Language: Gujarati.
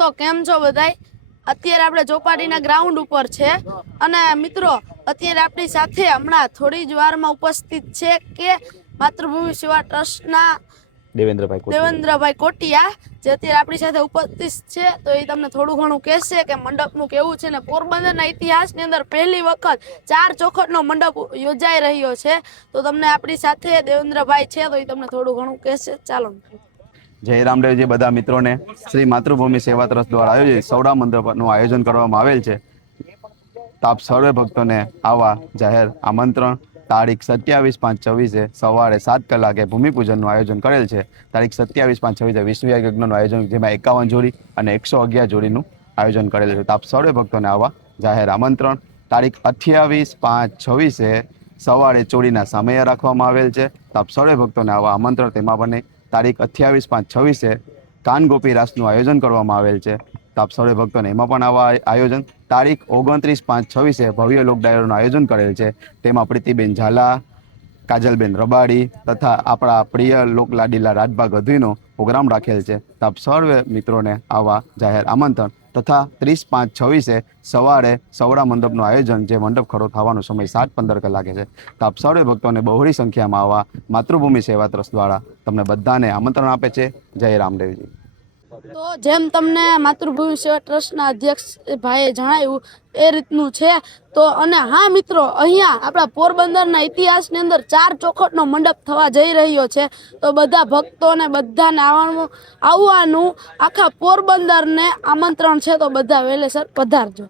તો કેમ છો બધાય? અત્યારે આપણે ચોપાટીના ગ્રાઉન્ડ ઉપર છે અને મિત્રો અત્યારે આપણી સાથે હમણાં થોડી જ વારમાં ઉપસ્થિત છે કે માતૃભૂમિ સેવા ટ્રસ્ટના દેવેન્દ્રભાઈ કોટિયા જે અત્યારે આપણી સાથે ઉપસ્થિત છે. તો એ તમને થોડું ઘણું કહેશે કે મંડપનું કેવું છે ને પોરબંદરના ઇતિહાસની અંદર પહેલી વખત 4 ચોખટનો મંડપ યોજાઈ રહ્યો છે. તો તમને આપણી સાથે દેવેન્દ્રભાઈ છે તો એ તમને થોડું ઘણું કહેશે. ચાલો. જય રામદેવજી બધા મિત્રોને શ્રી માતૃભૂમિ સેવા ટ્રસ્ટ દ્વારા આયોજિત સૌડા મંડપનું આયોજન કરવામાં આવેલ છે. તો આપ સર્વે ભક્તોને આવા જાહેર આમંત્રણ. તારીખ 27/5/24 સવારે 7 કલાકે ભૂમિપૂજનનું આયોજન કરેલ છે. તારીખ 27/5/24 વિશ્વ યજ્ઞનું આયોજન જેમાં 51 જોડી અને 111 જોડીનું આયોજન કરેલ છે. તો આપ સર્વે ભક્તોને આવા જાહેર આમંત્રણ. તારીખ 28/5/24 સવારે ચોરીના સમયે રાખવામાં આવેલ છે. તો આપ સર્વે ભક્તોને આવા આમંત્રણ. તેમાં પણ તારીખ 28/5/26 કાનગોપી રાસનું આયોજન કરવામાં આવેલ છે. તો આપ સૌ ભક્તોને એમાં પણ આવા આયોજન. તારીખ 29/5/26 ભવ્ય લોક ડાયરોનું આયોજન કરેલ છે. તેમાં પ્રીતિબેન ઝાલા, કાજલબેન રબાડી તથા આપણા પ્રિય લોકલાડીલા રાજભા ગઢવીનો પ્રોગ્રામ રાખેલ છે. તો આપ સર્વે મિત્રોને આવા જાહેર આમંત્રણ. તથા 30/5/26 સવારે સવડા મંડપનું આયોજન, જે મંડપ ખડો થવાનો સમય 7:15 કલાકે છે. તો આપ સૌ ભક્તોને બહોળી સંખ્યામાં આવા માતૃભૂમિ સેવા ટ્રસ્ટ દ્વારા તમને બધાને આમંત્રણ આપે છે. જય રામદેવજી. તો જેમ તમને માતૃભૂમિ સેવા ટ્રસ્ટના અધ્યક્ષ ભાઈએ જણાવ્યું એ રીતનું છે. તો અને હા મિત્રો, અહીંયા આપણા પોરબંદરના ઇતિહાસની અંદર 4 ચોખટનો મંડપ થવા જઈ રહ્યો છે. તો બધા ભક્તોને બધાને આવવાનું આખા પોરબંદરને આમંત્રણ છે. તો બધા વહેલેસર પધારજો.